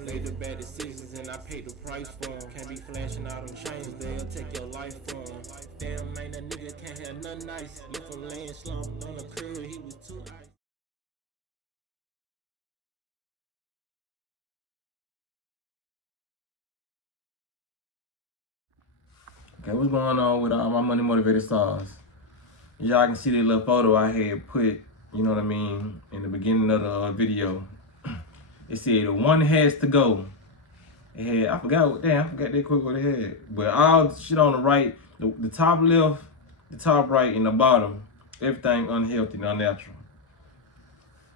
Made the bad decisions and I paid the price for them. Can't be flashing out on chains, they'll take your life from them. Damn, man, that nigga can't have nothing nice. Left him laying slumped on the curb, he was too ice. Okay, what's going on with all my money motivated stars? Y'all can see the little photo I had put, you know what I mean, in the beginning of the video. It said one has to go. It had, I forgot that quick what it had. But all the shit on the right, the top left, the top right, and the bottom, everything unhealthy and unnatural.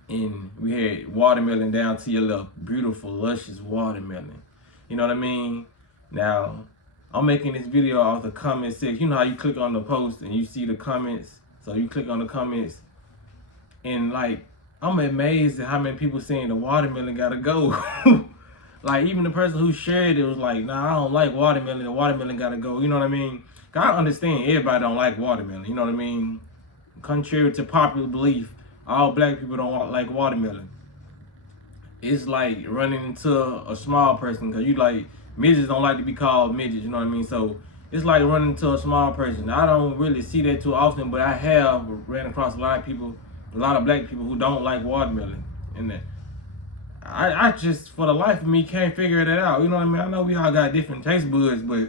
And we had watermelon down to your left, beautiful, luscious watermelon. You know what I mean? Now, I'm making this video off the comment section. You know how you click on the post and you see the comments? So you click on the comments and like, I'm amazed at how many people saying the watermelon gotta go. Like even the person who shared it was like, nah, I don't like watermelon, the watermelon gotta go. You know what I mean? I understand everybody don't like watermelon, you know what I mean? Contrary to popular belief, all black people don't like watermelon. It's like running into a small person because you like, midgets don't like to be called midgets, you know what I mean? So it's like running into a small person. I don't really see that too often, but I have ran across a lot of people, a lot of black people who don't like watermelon. And I just, for the life of me, can't figure that out. You know what I mean? I know we all got different taste buds, but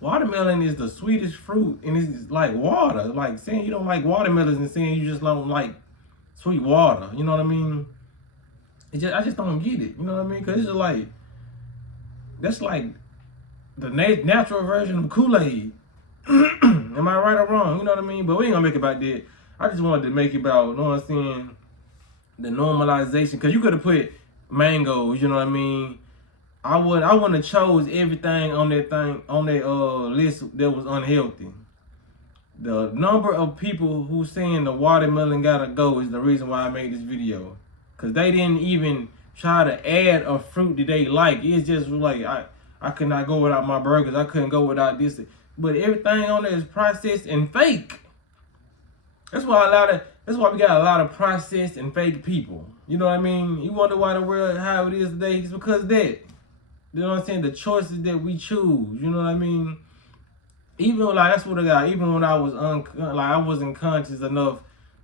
watermelon is the sweetest fruit, and it's like water. Like saying you don't like watermelons and saying you just don't like sweet water. You know what I mean? I just don't get it. You know what I mean? Because it's just like, that's like the natural version of Kool-Aid. Am I right or wrong? You know what I mean? But we ain't gonna make it about that. I just wanted to make it about, you know what I'm saying, the normalization. Because you could have put mangoes, you know what I mean? I wouldn't have chose everything on that thing, on that list that was unhealthy. The number of people who saying the watermelon gotta go is the reason why I made this video. Because they didn't even try to add a fruit that they like. It's just like, I could not go without my burgers. I couldn't go without this. But everything on there is processed and fake. That's why we got a lot of processed and fake people. You know what I mean? You wonder why the world how it is today? It's because of that. You know what I'm saying? The choices that we choose. You know what I mean? Even like that's what I got. Even when I was I wasn't conscious enough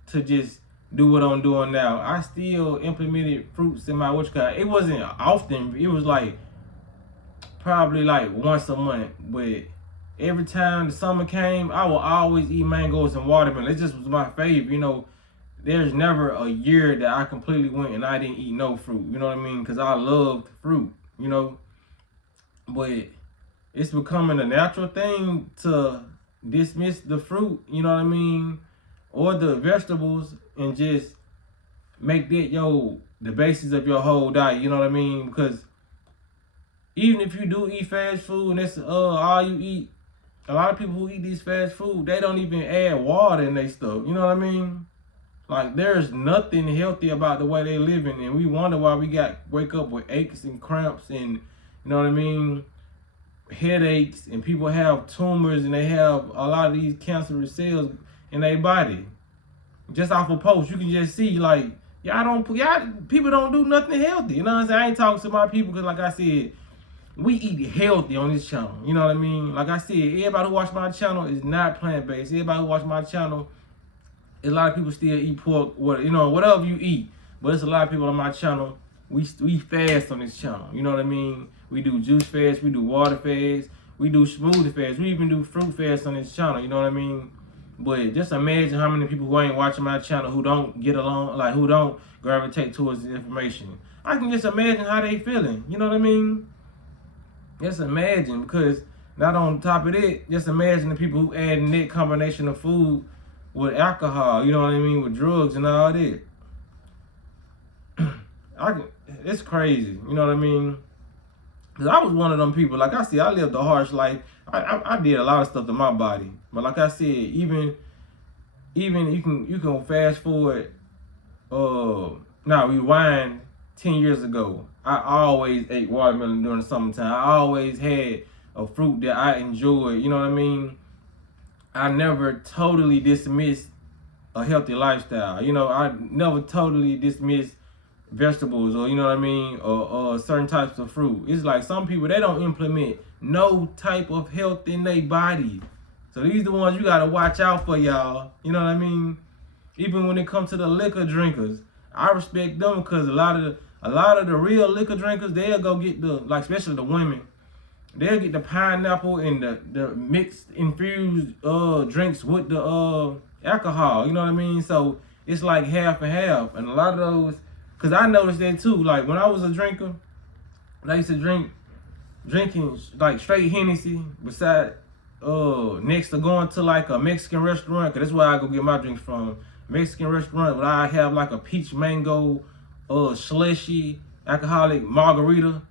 to just do what I'm doing now, I still implemented fruits in my witchcraft. It wasn't often. It was like probably like once a month. But every time the summer came, I would always eat mangoes and watermelon. It just was my favorite. You know, there's never a year that I completely went and I didn't eat no fruit. You know what I mean? Because I loved fruit. You know, but it's becoming a natural thing to dismiss the fruit, you know what I mean, or the vegetables, and just make that the basis of your whole diet, you know what I mean? Because even if you do eat fast food and that's all you eat, a lot of people who eat these fast food, they don't even add water in their stuff, you know what I mean? Like there's nothing healthy about the way they living, and we wonder why we wake up with aches and cramps and, you know what I mean, headaches, and people have tumors and they have a lot of these cancerous cells in their body. Just off a post, you can just see like people don't do nothing healthy. You know what I'm saying? I ain't talking to my people because like I said, we eat healthy on this channel. You know what I mean? Like I said, everybody who watch my channel is not plant-based. Everybody who watch my channel, a lot of people still eat pork, whatever you eat. But there's a lot of people on my channel, we fast on this channel. You know what I mean? We do juice fast, we do water fast, we do smoothie fast, we even do fruit fast on this channel, you know what I mean? But just imagine how many people who ain't watching my channel who don't get along, like who don't gravitate towards the information. I can just imagine how they feeling, you know what I mean? Just imagine, because not on top of it, just imagine the people who add that combination of food with alcohol, you know what I mean, with drugs and all that. It's crazy, you know what I mean? Cause I was one of them people. Like I said, I lived a harsh life. I did a lot of stuff to my body. But like I said, even you can fast forward. Now rewind 10 years ago. I always ate watermelon during the summertime. I always had a fruit that I enjoyed. You know what I mean? I never totally dismissed a healthy lifestyle. You know, I never totally dismissed vegetables, or you know what I mean, or certain types of fruit. It's like some people, they don't implement no type of health in their body. So these the ones you gotta watch out for, y'all. You know what I mean? Even when it comes to the liquor drinkers, I respect them because a lot of the real liquor drinkers, they'll go get the, like, especially the women, they'll get the pineapple and the mixed infused drinks with the alcohol. You know what I mean? So it's like half and half. And a lot of those, cause I noticed that too. Like when I was a drinker, I used to drinking like straight Hennessy beside next to going to like a Mexican restaurant, cause that's where I go get my drinks from. Mexican restaurant, but I have like a peach mango slushy alcoholic margarita,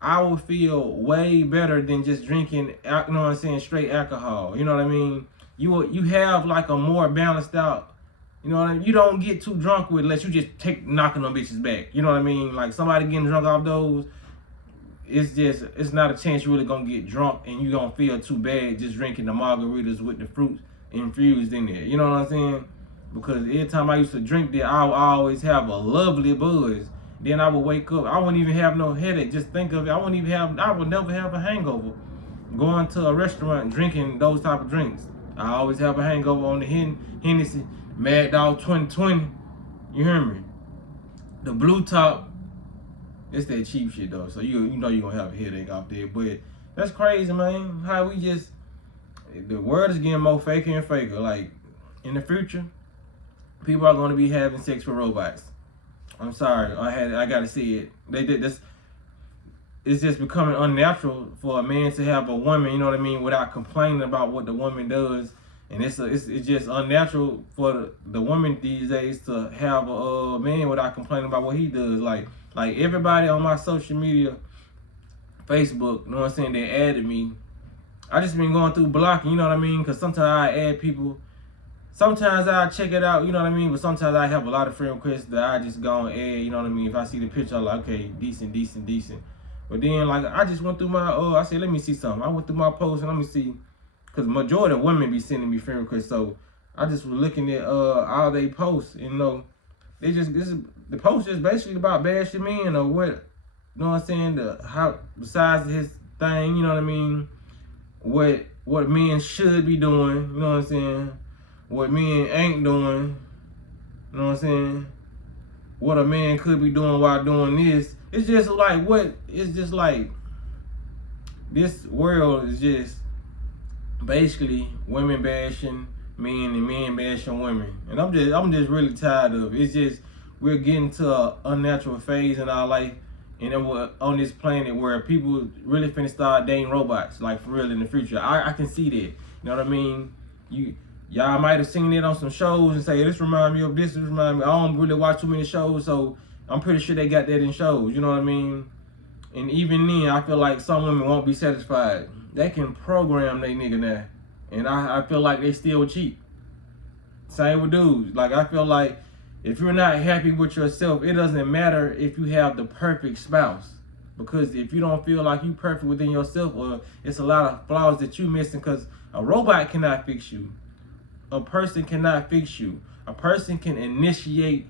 I would feel way better than just drinking, you know what I'm saying, straight alcohol. You know what I mean? You have like a more balanced out, you know what I mean? You don't get too drunk with unless you just take knocking them bitches back. You know what I mean? Like somebody getting drunk off those, it's not a chance you're really gonna get drunk and you gonna feel too bad just drinking the margaritas with the fruits infused in there. You know what I'm saying? Because every time I used to drink that, I would always have a lovely buzz. Then I would wake up, I wouldn't even have no headache. Just think of it, I would never have a hangover. Going to a restaurant drinking those type of drinks, I always have a hangover on the Hennessy, Mad Dog 2020. You hear me? The Blue Top, it's that cheap shit though, so you know you're gonna have a headache off there. But that's crazy, man. How we just, the world is getting more faker and faker. Like in the future, people are gonna be having sex with robots. I'm sorry, I gotta see it. They did this. It's just becoming unnatural for a man to have a woman, you know what I mean, without complaining about what the woman does. And it's just unnatural for the woman these days to have a man without complaining about what he does. Like everybody on my social media, Facebook, you know what I'm saying, they added me. I just been going through blocking, you know what I mean, because sometimes I add people. Sometimes I check it out, you know what I mean, but sometimes I have a lot of friend requests that I just go and add, you know what I mean. If I see the picture, I'm like, okay, decent. But then, like, I just went through my, I said, let me see something. I went through my posts and let me see, because majority of women be sending me friend requests, so I just was looking at all they posts, and, you know, the post is basically about bashing men or what, you know what I'm saying, how, besides his thing, you know what I mean, what men should be doing, you know what I'm saying, what men ain't doing, you know what I'm saying, what a man could be doing while doing this. It's just like this world is just basically women bashing men and men bashing women. And I'm just really tired of it. It's just, we're getting to an unnatural phase in our life, and then we're on this planet where people really finna start dating robots, like for real in the future. I can see that. You know what I mean? Y'all might have seen it on some shows and say, this remind me of this remind me. I don't really watch too many shows, so I'm pretty sure they got that in shows, you know what I mean? And even then, I feel like some women won't be satisfied. They can program they nigga now. And I feel like they still cheat. Same with dudes. Like, I feel like if you're not happy with yourself, it doesn't matter if you have the perfect spouse. Because if you don't feel like you perfect within yourself, or it's a lot of flaws that you missing, because a robot cannot fix you. A person cannot fix you. A person can initiate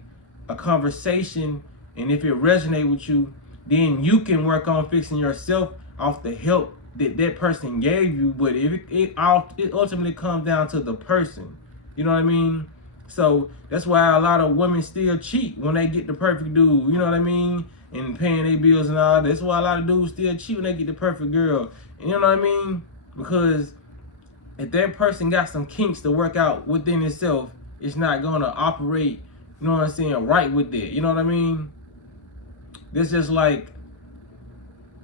a conversation, and if it resonates with you, then you can work on fixing yourself off the help that person gave you. But if it ultimately comes down to the person, you know what I mean? So that's why a lot of women still cheat when they get the perfect dude, you know what I mean? And paying their bills and all that. That's why a lot of dudes still cheat when they get the perfect girl. You know what I mean? Because if that person got some kinks to work out within itself, it's not gonna operate, you know what I'm saying, right with that. You know what I mean? This just like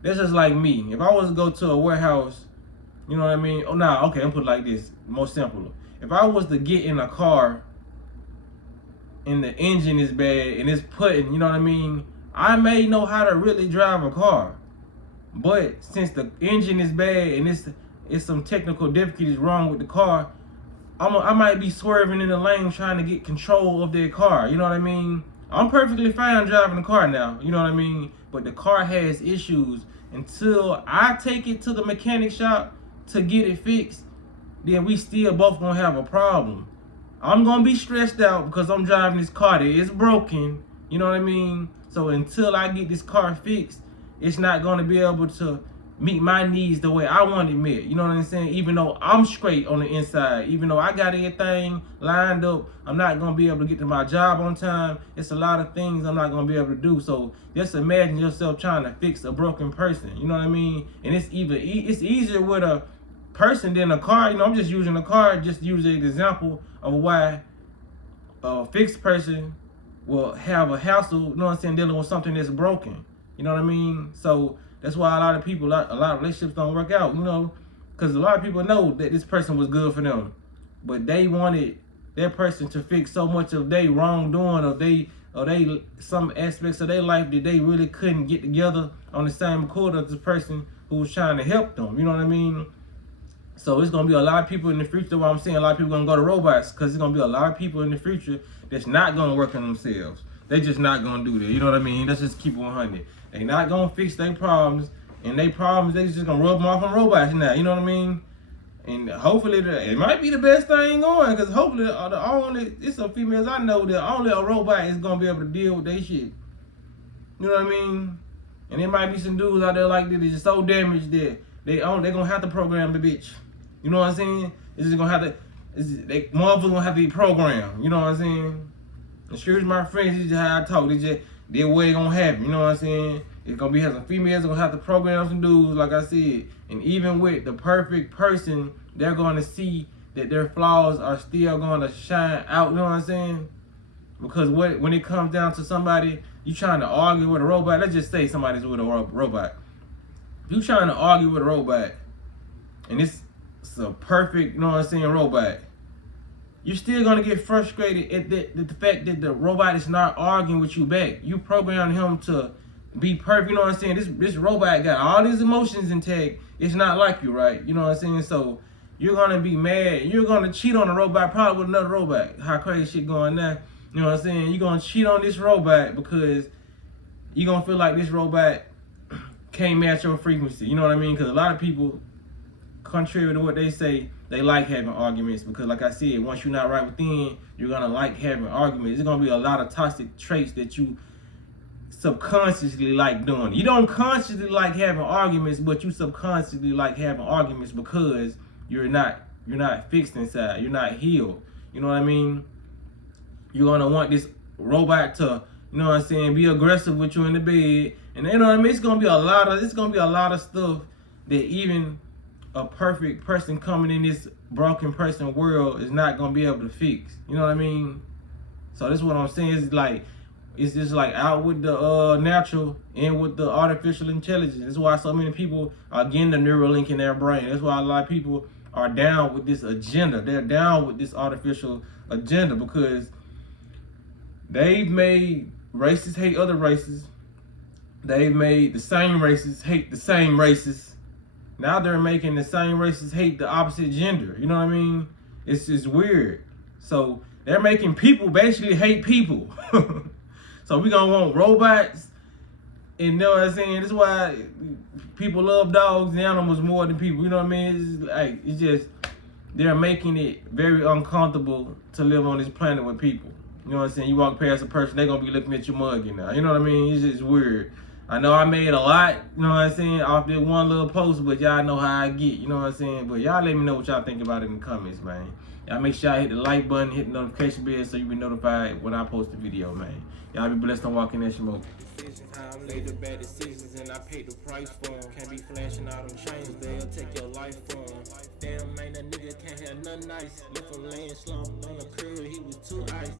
me. If I was to go to a warehouse, you know what I mean? Oh, nah, okay, I'm put it like this, more simple. If I was to get in a car and the engine is bad and it's putting, you know what I mean, I may know how to really drive a car. But since the engine is bad and it's some technical difficulties wrong with the car, I might be swerving in the lane trying to get control of their car. You know what I mean? I'm perfectly fine driving the car now. You know what I mean? But the car has issues. Until I take it to the mechanic shop to get it fixed, then we still both gonna have a problem. I'm gonna be stressed out because I'm driving this car that is broken, You know what I mean? So until I get this car fixed, it's not gonna be able to meet my needs the way I want it met. You know what I'm saying? Even though I'm straight on the inside, even though I got everything lined up, I'm not gonna be able to get to my job on time. It's a lot of things I'm not gonna be able to do. So just imagine yourself trying to fix a broken person. You know what I mean? And it's easier with a person than a car. You know, I'm just using a car, just use an example of why a fixed person will have a hassle, you know what I'm saying, dealing with something that's broken. You know what I mean? So that's why a lot of people, a lot of relationships don't work out, you know, because a lot of people know that this person was good for them, but they wanted that person to fix so much of their wrongdoing, or they some aspects of their life that they really couldn't get together on the same accord as the person who was trying to help them. You know what I mean? So it's gonna be a lot of people in the future. Why I'm saying a lot of people gonna go to robots, because it's gonna be a lot of people in the future that's not gonna work on themselves. They just not gonna do that. You know what I mean? Let's just keep it 100. They not gonna fix their problems, and they problems they just gonna rub them off on robots now. You know what I mean? And hopefully it might be the best thing going, because hopefully it's some females I know that only a robot is gonna be able to deal with their shit. You know what I mean? And there might be some dudes out there like that that's just so damaged that they gonna have to program the bitch. You know what I'm saying? It's just gonna have to, they motherfuckers gonna have to be programmed. You know what I'm saying? Excuse my friends, this is how I talk. Their way gonna happen. You know what I'm saying? It's gonna be some females gonna have to program some dudes, like I said. And even with the perfect person, they're gonna see that their flaws are still gonna shine out. You know what I'm saying? Because when it comes down to somebody, you trying to argue with a robot. Let's just say somebody's with a robot. If you trying to argue with a robot, and it's a perfect, you know what I'm saying, robot, you're still gonna get frustrated at the fact that the robot is not arguing with you back. You programmed him to be perfect, you know what I'm saying? This robot got all these emotions intact. It's not like you, right? You know what I'm saying? So you're gonna be mad. You're gonna cheat on a robot, probably with another robot. How crazy shit going now? You know what I'm saying? You're gonna cheat on this robot because you're gonna feel like this robot can't match your frequency. You know what I mean? Because a lot of people, contrary to what they say, they like having arguments, because like I said, once you're not right within, you're gonna like having arguments. There's gonna be a lot of toxic traits that you subconsciously like doing. You don't consciously like having arguments, but you subconsciously like having arguments because you're not fixed inside. You're not healed. You know what I mean? You're gonna want this robot to, you know what I'm saying, be aggressive with you in the bed, and you know what I mean. It's gonna be a lot of stuff that even a perfect person coming in this broken person world is not gonna be able to fix. You know what I mean? So this is what I'm saying. It's just like out with the natural and with the artificial intelligence. That's why so many people are getting the Neuralink in their brain. That's why a lot of people are down with this agenda. They're down with this artificial agenda because they've made races hate other races. They've made the same races hate the same races. Now they're making the same races hate the opposite gender. You know what I mean? It's just weird. So they're making people basically hate people. So we gonna want robots, and you know what I'm saying? That's why people love dogs and animals more than people. You know what I mean? It's just they're making it very uncomfortable to live on this planet with people. You know what I'm saying? You walk past a person, they're gonna be looking at you muggy now. You know what I mean? It's just weird. I know I made a lot, you know what I'm saying, off this one little post, but y'all know how I get, you know what I'm saying? But y'all let me know what y'all think about it in the comments, man. Y'all make sure y'all hit the like button, hit the notification bell so you be notified when I post a video, man. Y'all be blessed on walking that smoke. I made the bad decisions and I paid the price for them. Can't be flashing out them chains, they'll take your life from them. Damn, man, that nigga can't have nothing nice. Left him laying slumped on the curb, he was too ice.